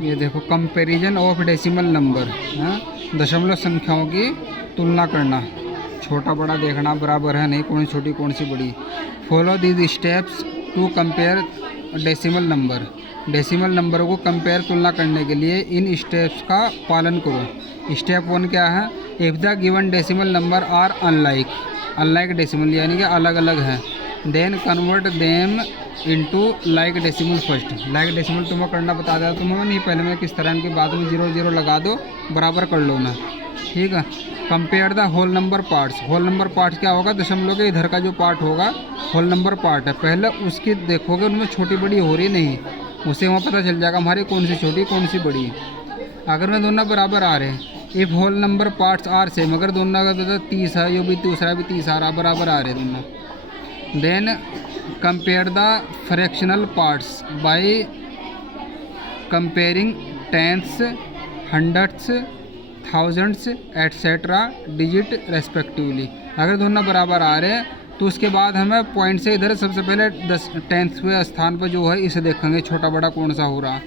ये देखो comparison of decimal number, हाँ, दशमलव संख्याओं की तुलना करना, छोटा बड़ा देखना, बराबर है नहीं, कौन सी छोटी कौन सी बड़ी। Follow these steps to compare decimal number. Decimal number को कंपेयर तुलना करने के लिए इन स्टेप्स का पालन करो। स्टेप 1 क्या है? If the given decimal number are unlike decimal, यानी कि अलग अलग है, then convert them into like decimal first. Like decimal तुम्हें करना बता दिया तुम्हें नहीं, पहले मैं किस तरह इनके बाद में 0 0 लगा दो, बराबर कर लो ना, ठीक है। Compare the whole number parts. Whole number parts क्या होगा? दशमलव के इधर का जो पार्ट होगा होल नंबर पार्ट है, पहले उसकी देखोगे उनमें छोटी बड़ी हो रही नहीं, उसे वहाँ पता चल जाएगा हमारी कौन सी छोटी कौन सी बड़ी है। अगर मैं दोनों बराबर आ रहे हैं, if whole number parts are same, अगर दोनों का 30 है, ये भी दूसरा भी 30 आ रहा, बराबर आ रहे दोनों, then compare the fractional parts by comparing tenths, hundreds, thousands etcetera digit respectively. अगर दोनों बराबर आ रहे हैं तो उसके बाद हमें पॉइंट से इधर सबसे पहले 10वें स्थान पर जो है इसे देखेंगे छोटा बड़ा कौन सा हो रहा।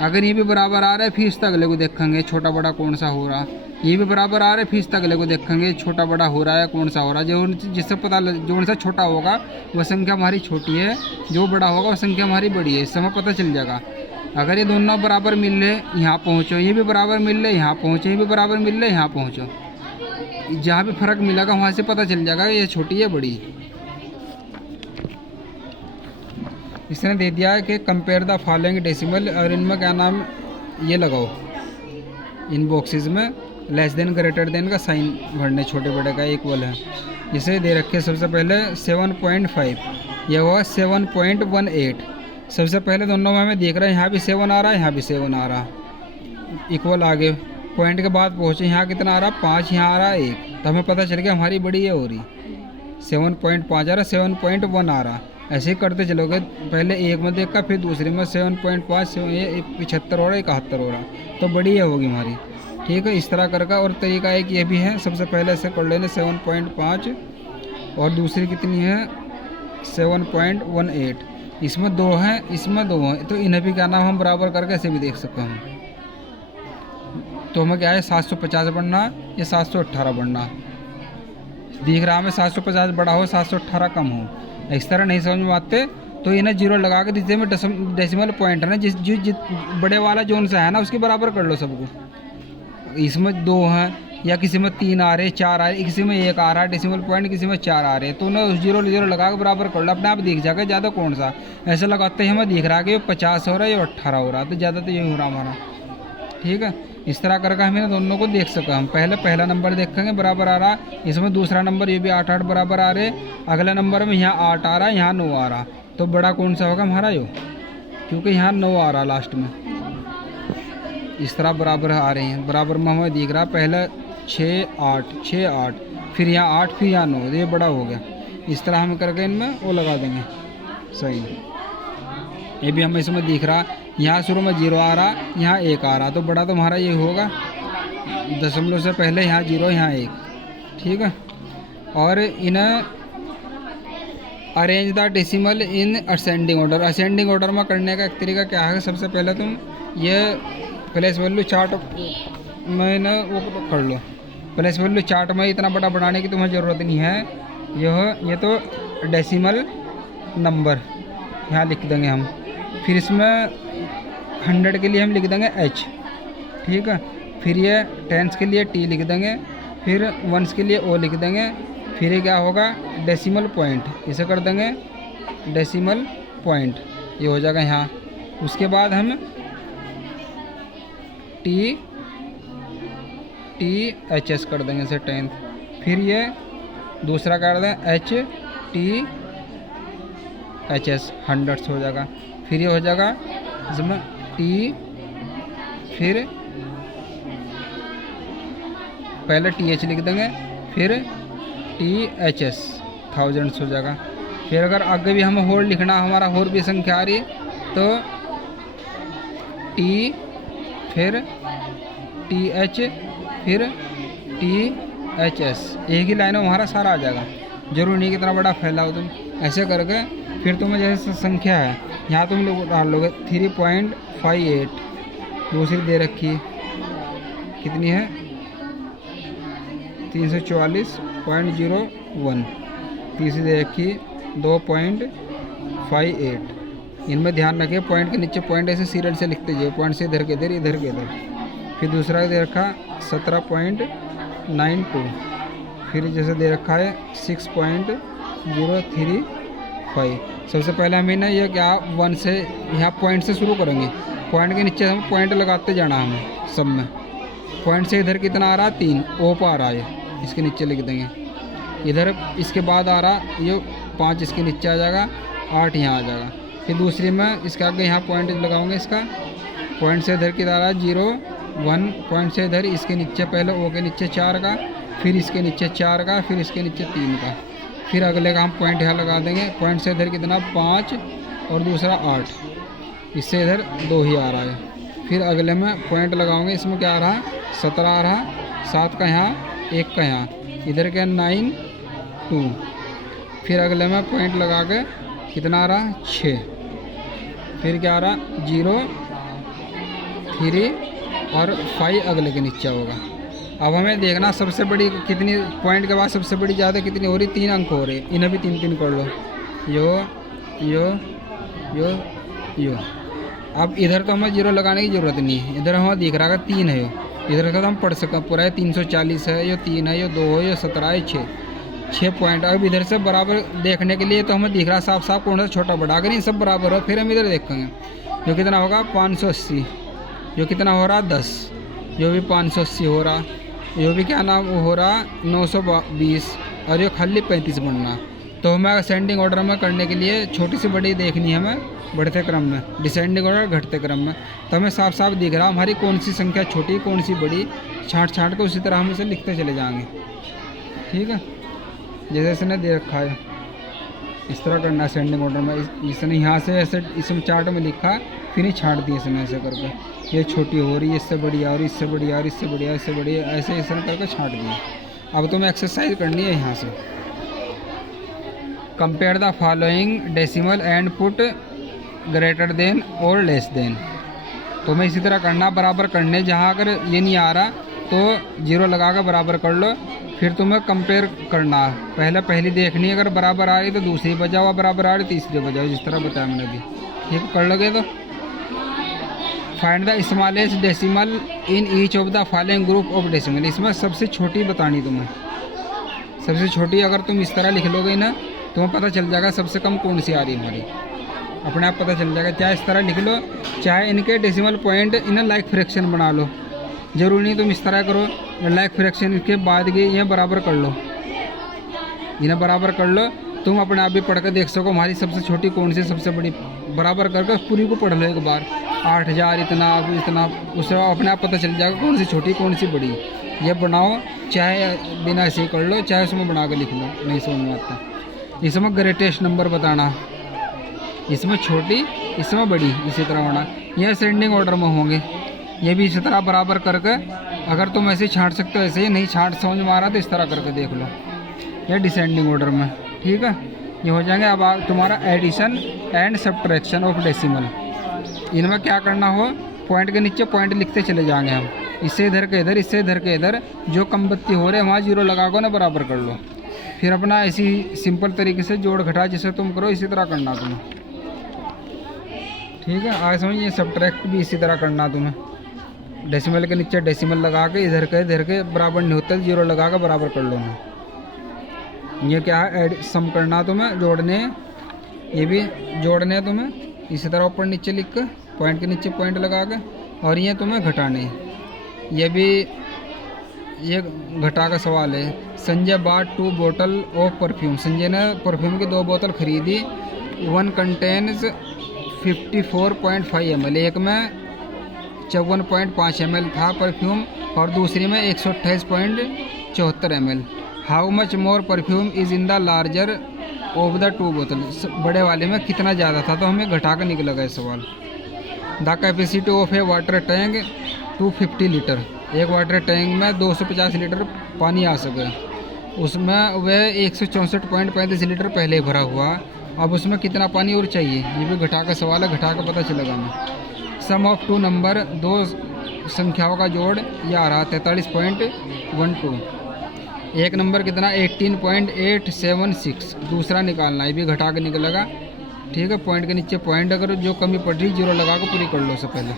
अगर ये भी बराबर आ रहा है फिर इससे अगले को देखेंगे छोटा बड़ा कौन सा हो रहा। ये भी बराबर आ रहा है फिर इससे अगले को देखेंगे छोटा बड़ा हो रहा है कौन सा हो रहा। जो जिससे पता जो सा छोटा होगा वह संख्या हमारी छोटी है, जो बड़ा होगा वह संख्या हमारी बड़ी है, इससे हमें पता चल जाएगा। अगर ये दोनों बराबर मिल रहे यहाँ पहुँचो, ये भी बराबर मिल रहे यहाँ पहुँचो, ये भी बराबर मिल रहे यहाँ पहुँचो, जहाँ भी फर्क मिलेगा वहाँ से पता चल जाएगा ये छोटी है बड़ी। इसने दे दिया है कि कंपेयर द फॉलोइंग डेसिमल, और इनमें क्या नाम ये लगाओ इन बॉक्सेस में लेस देन ग्रेटर देन का साइन भरने, छोटे बड़े का इक्वल है। इसे दे रखे सबसे पहले 7.5, यह हुआ 7.18। सबसे पहले दोनों में हमें देख रहा है यहाँ भी 7 आ रहा है, यहाँ भी 7 आ रहा, इक्वल आगे पॉइंट के बाद पहुँचे, यहाँ कितना आ रहा 5, यहाँ आ रहा 1, तो हमें पता चल गया हमारी बड़ी है हो रही 7.5 आ रहा, 7.1 आ रहा। ऐसे ही करते चलोगे, पहले एक में देखा फिर दूसरे में 7.5, ये 75 हो रहा, 71 हो रहा, तो बड़ी है होगी हमारी, ठीक है। इस तरह करके और तरीका एक ये भी है, सबसे पहले ऐसे कर लेने 7.5 और दूसरी कितनी है 7.18, इसमें 2 है इसमें 2 है, तो इन्हें भी क्या नाम हम बराबर करके ऐसे भी देख सकते हैं। तो हमें क्या है 750 बढ़ना या 718 बढ़ना दिख रहा, हमें 750 बड़ा हो 718 कम हो। इस तरह नहीं समझ में आते तो इन्हें 0 लगा के जिसमें डेसिमल पॉइंट है ना, जिस बड़े वाला जोन सा है ना उसके बराबर कर लो सबको। इसमें 2 हैं या किसी में 3 आ रहे, 4 आ रहे, किसी में 1 आ रहा है डेसिमल पॉइंट, किसी में 4 आ रहे हैं, तो उन्हें 0 0 लगा के बराबर कर लो, अपने आप दिख जाएगा ज़्यादा कौन सा। ऐसा लगाते ही हमें दिख रहा है कि 50 हो रहा है या 18 हो रहा, तो ज़्यादा तो यही हो रहा हमारा, ठीक है। इस तरह करके हमें दोनों को देख सका। हम पहले पहला नंबर देखेंगे बराबर आ रहा, इसमें दूसरा नंबर ये भी 8 8 बराबर आ रहे, अगला नंबर में यहाँ 8 आ रहा, यहाँ 9 आ रहा, तो बड़ा कौन सा होगा हमारा यो, क्योंकि यहाँ 9 आ रहा लास्ट में। इस तरह बराबर आ रहे हैं, बराबर में हमें दिख रहा पहले 6 8 6 8, फिर यहाँ 8, फिर यहाँ 9, ये बड़ा हो गया। इस तरह हम करके इनमें वो लगा देंगे सही। ये भी हमें इसमें दिख रहा, यहाँ शुरू में 0 आ रहा, यहाँ 1 आ रहा, तो बड़ा तो हमारा ये होगा, दशमलव से पहले यहाँ 0 यहाँ 1, ठीक है। और इन्हें arrange the decimal in ascending order. Ascending order में करने का एक तरीका क्या है, सबसे पहले तुम ये प्लेस वैल्यू चार्ट में ना वो कर लो। प्लेस वैल्यू चार्ट में इतना बड़ा बनाने की तुम्हें ज़रूरत नहीं है, ये तो डेसिमल नंबर यहाँ लिख देंगे हम, फिर इसमें 100 के लिए हम लिख देंगे H, ठीक है। फिर ये टेंस के लिए T लिख देंगे, फिर वंस के लिए O लिख देंगे, फिर ये क्या होगा डेसिमल पॉइंट, इसे कर देंगे डेसिमल पॉइंट, ये हो जाएगा यहाँ। उसके बाद हम TH कर देंगे इसे 10th, फिर ये दूसरा कर दें HTHS 100 हो जाएगा, फिर ये हो जाएगा इसमें T, फिर पहले TH लिख देंगे, फिर THS 1000 हो जाएगा। फिर अगर आगे भी हमें होर लिखना, हमारा होर भी संख्या आ रही तो T, फिर TH, फिर THS, एक ही लाइन में हमारा सारा आ जाएगा। जरूर नहीं कितना बड़ा फैला हो तुम, ऐसे करके फिर तुम्हें जैसे संख्या है यहाँ तुम लोग डाल लोगे 3.58, दूसरी दे रखी कितनी है 344.01, तीसरी दे रखी 2.58। इनमें ध्यान रखिए पॉइंट के नीचे पॉइंट ऐसे सीरियल से लिखते जाइए, पॉइंट से इधर के इधर, इधर के इधर। फिर दूसरा दे रखा 17.92, फिर जैसे दे रखा है 6.035। सबसे पहले हमें ना ये क्या 1 से यहाँ पॉइंट से शुरू करेंगे, पॉइंट के नीचे हम पॉइंट लगाते जाना हमें सब में। पॉइंट से इधर कितना आ रहा है 3, ओ पर आ रहा है, इसके नीचे लिख देंगे। इधर इसके बाद आ रहा ये 5 इसके नीचे आ जाएगा, 8 यहाँ आ जाएगा। फिर दूसरी में इसके आगे यहाँ पॉइंट लगाऊंगे, इसका पॉइंट से इधर किधर आ रहा है 0, 1, पॉइंट से इधर इसके नीचे पहले ओ के नीचे 4 का, फिर इसके नीचे 4 का, फिर इसके नीचे 3 का। फिर अगले का हम पॉइंट यहाँ लगा देंगे, पॉइंट से इधर कितना 5 और दूसरा 8, इससे इधर 2 ही आ रहा है। फिर अगले में पॉइंट लगाओगे, इसमें क्या आ रहा है 17 आ रहा, 7 का यहाँ, 1 का यहाँ, इधर क्या 9, 2। फिर अगले में पॉइंट लगा के कितना आ रहा 6, फिर क्या आ रहा 0, 3 और 5 अगले के नीचे होगा। अब हमें देखना सबसे बड़ी कितनी पॉइंट के बाद सबसे बड़ी ज़्यादा कितनी हो रही, 3 अंक हो रहे, इन्हें भी 3-3 कर लो, यो यो यो यो। अब इधर तो हमें 0 लगाने की ज़रूरत नहीं है, इधर हमें दिख रहा है 3 है, इधर का तो हम पढ़ सकते पूरा है 340 है, यो 3 है, यो 2 है, यो 17 है, 6 पॉइंट। अब इधर से बराबर देखने के लिए तो हमें दिख रहा साफ साफ कौन सा छोटा बड़ा, अगर नहीं सब बराबर हो फिर हम इधर देखेंगे। जो कितना होगा 580, जो कितना हो रहा 10, जो भी 580 हो रहा, जो भी क्या नाम हो रहा 920, और ये खाली 35 बनना। तो हमें असेंडिंग ऑर्डर में करने के लिए छोटी से बड़ी देखनी है हमें बढ़ते क्रम में, डिसेंडिंग ऑर्डर घटते क्रम में। तो हमें साफ साफ दिख रहा हमारी कौन सी संख्या छोटी कौन सी बड़ी, छाँट छाँट के उसी तरह हम इसे लिखते चले जाएंगे। ठीक है, जैसे इसने दे रखा है इस तरह करना असेंडिंग ऑर्डर में। इसने यहाँ से ऐसे इसमें चार्ट में लिखा, फिर ही छाँट दिए इसने ऐसे करके, ये छोटी हो रही है, इससे बड़ी और इससे बड़ी और इससे बड़ी इससे बड़ी, ऐसे ऐसे करके छाँट दिए। अब तुम्हें एक्सरसाइज करनी है यहाँ से, compare the following decimal and put greater than और लेस देन। तुम्हें इसी तरह करना, बराबर करने, जहाँ अगर ये नहीं आ रहा तो 0 लगा कर बराबर कर लो। फिर तुम्हें कंपेयर करना, पहली देखनी, अगर बराबर आ रही तो दूसरी बजाओ, बराबर आ रही तीसरी बजाओ, जिस तरह बताया मैंने अभी। ठीक कर लोगे तो find the smallest decimal in each of the following group of decimal. इसमें सबसे छोटी बतानी तुम्हें, सबसे छोटी अगर तुम इस तरह लिख लोगे ना तुम्हें पता चल जाएगा सबसे कम कौन सी आ रही है हमारी, अपने आप पता चल जाएगा। चाहे इस तरह लिख लो, चाहे इनके डेसिमल पॉइंट इन्हें लाइक फ्रैक्शन बना लो, जरूरी नहीं तुम इस तरह करो, लाइक फ्रैक्शन के बाद ये इन्हें बराबर कर लो, इन्हें बराबर कर लो। तुम अपने आप भी पढ़ कर देख सको हमारी सबसे छोटी कौन सी सबसे बड़ी, बराबर करके पूरी को पढ़ लो एक बार, 8000 इतना इतना, उससे अपने आप पता चल जाएगा कौन सी छोटी कौन सी बड़ी। ये बनाओ, चाहे बिना ऐसे ही कर लो, चाहे उसमें बना के लिख लो, नहीं समझ में आता। इसमें ग्रेटेस्ट नंबर बताना, इसमें छोटी इसमें बड़ी, इसी तरह होना। ये असेंडिंग ऑर्डर में होंगे, ये भी इसी तरह बराबर करके, अगर तुम ऐसे छांट सकते हो ऐसे ही, नहीं छांट समझ में आ रहा तो इस तरह करके देख लो, ये डिसेंडिंग ऑर्डर में। ठीक है, ये हो जाएंगे। अब तुम्हारा addition and subtraction of decimal, इनमें क्या करना हो, पॉइंट के नीचे पॉइंट लिखते चले जाएंगे हम, इससे इधर के इधर, इससे इधर के इधर, जो कम बत्ती हो रहे हैं वहाँ 0 लगा को ना बराबर कर लो। फिर अपना ऐसी सिंपल तरीके से जोड़ घटा जिसे तुम करो इसी तरह करना तुम्हें। ठीक है, आगे समझ। ये सब्ट्रैक्ट भी इसी तरह करना तुम्हें, डेसिमल के नीचे डेसिमल लगा के इधर के बराबर नहीं होता 0 लगा कर बराबर कर लो ना। ये क्या है, ऐड सम करना तुम्हें, जोड़ने, ये भी जोड़ने तुम्हें इसी तरह ऊपर नीचे लिख कर पॉइंट के नीचे पॉइंट लगा के, और ये तुम्हें घटाने, ये भी ये घटा का सवाल है। संजय बॉट 2 बोतल ऑफ परफ्यूम, संजय ने परफ्यूम की 2 बोतल खरीदी, 1 कंटेन्स 54.5 ml, एक में 54.5 ml था परफ्यूम और दूसरी में 128.74 ml। How much more perfume is in the larger of the 2 बोतल, बड़े वाले में कितना ज़्यादा था, तो हमें घटा कर निकलेगा इस सवाल। The capacity of A water tank 250 litre, एक वाटर टैंक में 250 लीटर पानी आ सके, उसमें वह 164.35 लीटर पहले भरा हुआ, अब उसमें कितना पानी और चाहिए, ये भी घटा का सवाल है, घटा का पता चलेगा हमें। सम ऑफ टू नंबर, दो संख्याओं का जोड़, ये आ रहा 43.12। एक नंबर कितना 18.876, दूसरा निकालना, ये भी घटा के निकलेगा। ठीक है, पॉइंट के नीचे पॉइंट, अगर जो कमी पड़ रही जीरो लगा के पूरी कर लो। से पहले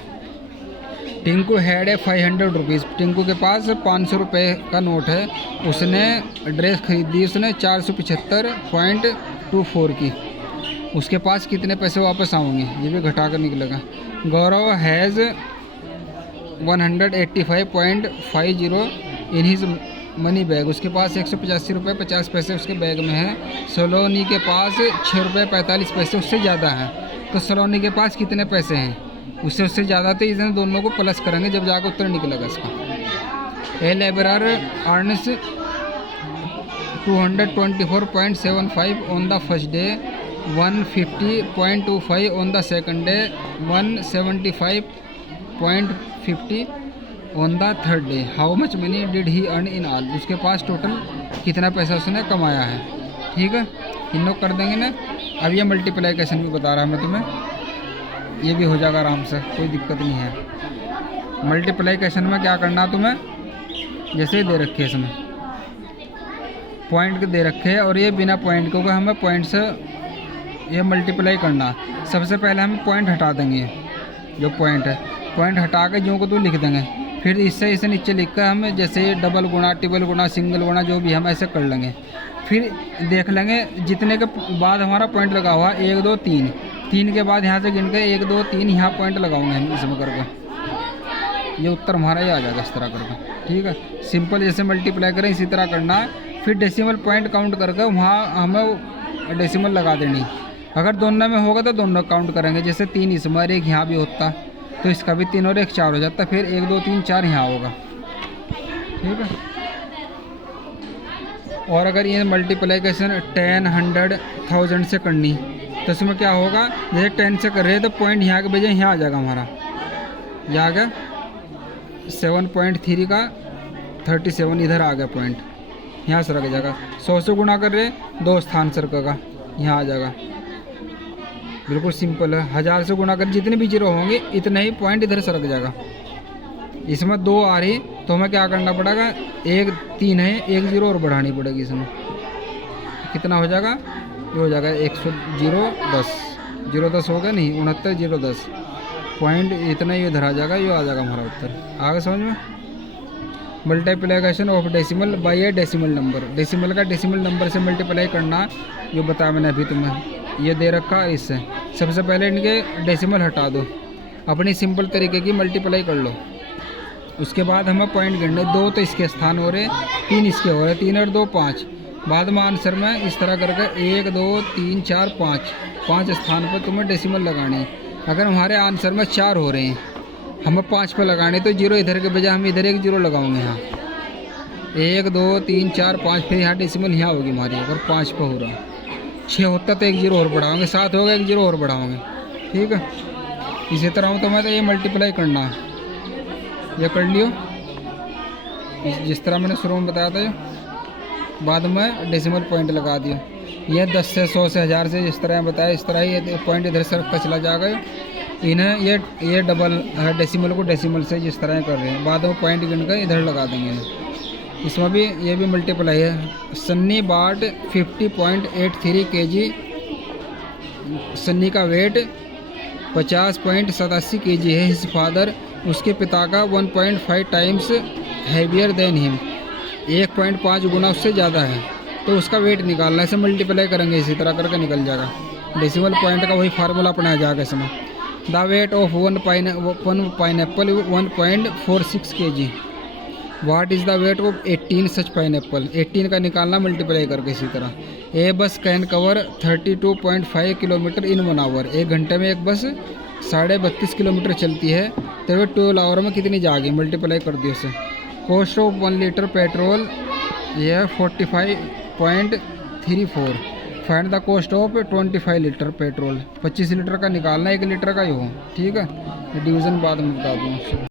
टिंकू हैड है 500 रुपीज़, टिंकू के पास 500 रुपये का नोट है, उसने ड्रेस खरीदी उसने 475.24 की, उसके पास कितने पैसे वापस आएंगे, ये भी घटा कर निकलेगा। Gaurav has 185.50 in his money bag, उसके पास 185 रुपये 50 पैसे उसके बैग में है। सलोनी के पास 6 रुपये 45 पैसे उससे ज़्यादा है, तो सलोनी के पास कितने पैसे हैं, उससे ज़्यादा, तो इसमें दोनों को प्लस करेंगे जब जाकर उत्तर निकलेगा इसका। A labourer earns 224.75 on the first day, 150.25 on the second day, 175.50 on the third day. How much money did he earn in all, उसके पास टोटल कितना पैसा उसने कमाया है। ठीक है, इन लोग कर देंगे ना। अब ये मल्टीप्लिकेशन भी बता रहा है मैं तुम्हें, ये भी हो जाएगा आराम से, कोई दिक्कत नहीं है। मल्टीप्लिकेशन में क्या करना तुम्हें, जैसे दे रखे हैं इसमें पॉइंट के दे रखे हैं, और ये बिना पॉइंट के, हमें पॉइंट से ये मल्टीप्लाई करना। सबसे पहले हम पॉइंट हटा देंगे, जो पॉइंट है पॉइंट हटा के जो को तो लिख देंगे, फिर इससे इसे नीचे लिख कर हम जैसे डबल गुणा, ट्रिपल गुणा, सिंगल गुणा जो भी हम ऐसे कर लेंगे। फिर देख लेंगे जितने के बाद हमारा पॉइंट लगा हुआ 1 2 3, 3 के बाद यहाँ से गिन के 1 2 3 यहाँ पॉइंट लगाऊंगे हम इसमें करके, ये उत्तर हमारा ही आ जाएगा इस तरह करके। ठीक है, सिंपल जैसे मल्टीप्लाई करें इसी तरह करना है। फिर डेसिमल पॉइंट काउंट करके वहाँ हमें डेसिमल लगा देनी। अगर दोनों में होगा तो दोनों काउंट करेंगे, जैसे 3 इसमें और 1 यहाँ भी होता तो इसका भी 3 और 1 4 हो जाता, फिर 1 2 3 4 यहाँ होगा। ठीक है, और अगर ये मल्टीप्लिकेशन 10 100 1000 से करनी तो इसमें क्या होगा, जैसे 10 से कर रहे हैं तो पॉइंट यहाँ के बजाय यहाँ आ जाएगा हमारा, यहाँ आ गया 7.3 का 37, इधर आ गया पॉइंट, यहाँ से रख जाएगा। 100 से गुणा कर रहे 2 स्थान सरकेगा, यहाँ आ जाएगा। बिल्कुल सिंपल है। 1000 से गुणा कर जितने भी जीरो होंगे इतना ही पॉइंट इधर सरक जाएगा। इसमें 2 आ रही तो हमें क्या करना पड़ेगा, 1 3 है, 1 0 और बढ़ानी पड़ेगी इसमें। कितना हो जाएगा, ये हो जाएगा 0 10 हो गया, नहीं 69 0 10 पॉइंट इतना ही इधर आ जाएगा, ये आ जाएगा हमारा उत्तर। आगे समझ में। Multiplication of decimal by a decimal number, decimal का डेसिमल नंबर से मल्टीप्लाई करना, जो बताया मैंने अभी तुम्हें, ये दे रखा है। इससे सबसे पहले इनके डेसिमल हटा दो, अपनी सिंपल तरीके की मल्टीप्लाई कर लो। उसके बाद हमें पॉइंट गिनने, 2 तो इसके स्थान हो रहे, 3 इसके हो रहे, 3 और 2 5। बाद में आंसर में इस तरह करके 1 2 3 4 5 स्थान पर तुम्हें डेसिमल लगानी। अगर हमारे आंसर में 4 हो रहे हैं, हमें 5 पर लगाने, तो 0 इधर के बजाय हम इधर 1 0 लगाओगे। यहाँ 1 2 3 4 5, फिर यहाँ डेसिमल यहाँ होगी हमारी। अगर 5 पर हो रहा है, 6 होता तो 1 0 और बढ़ाओगे, 7 होगा 1 0 और बढ़ाओगे। ठीक है, इसी तरह हूँ तो मैं तो ये मल्टीप्लाई करना है, ये कर लियो जिस तरह मैंने शुरू में बताया था। बाद में डेसिमल पॉइंट लगा दिया, ये 10 से 100 से 1000 से जिस तरह बताया इस तरह ये पॉइंट इधर से रखता चला जाएगा। इन्हें ये डबल डेसिमल को डेसिमल से जिस तरह कर रहे हैं, बाद में पॉइंट गिन कर इधर लगा देंगे। इसमें भी ये भी मल्टीप्लाई है। सन्नी बाट 50.83 kg, सन्नी का वेट 50.87 kg है। हिज फादर, उसके पिता का 1.5 टाइम्स हैवियर देन हिम, 1.5 गुना उससे ज़्यादा है, तो उसका वेट निकालना है। इसे मल्टीप्लाई करेंगे, इसी तरह करके निकल जाएगा। डेसिमल पॉइंट का वही फार्मूला अपनाया जाएगा इसमें। The weight of one pineapple 1.46 kg। What is the weight of 18 such pineapple, 18 का निकालना मल्टीप्लाई करके इसी तरह। A bus can cover 32.5 kilometre in 1 hour, 1 घंटे में एक बस 32.5 किलोमीटर चलती है, तो वे 12 आवर में कितनी जाएगी, मल्टीप्लाई कर दिए उसे। कॉस्ट ऑफ 1 लीटर पेट्रोल यह 45.34। Find the cost of 25 litre petrol, 25 litre का निकालना, 1 लीटर का ही हो। ठीक है, डिवीज़न बाद में बता दूँ।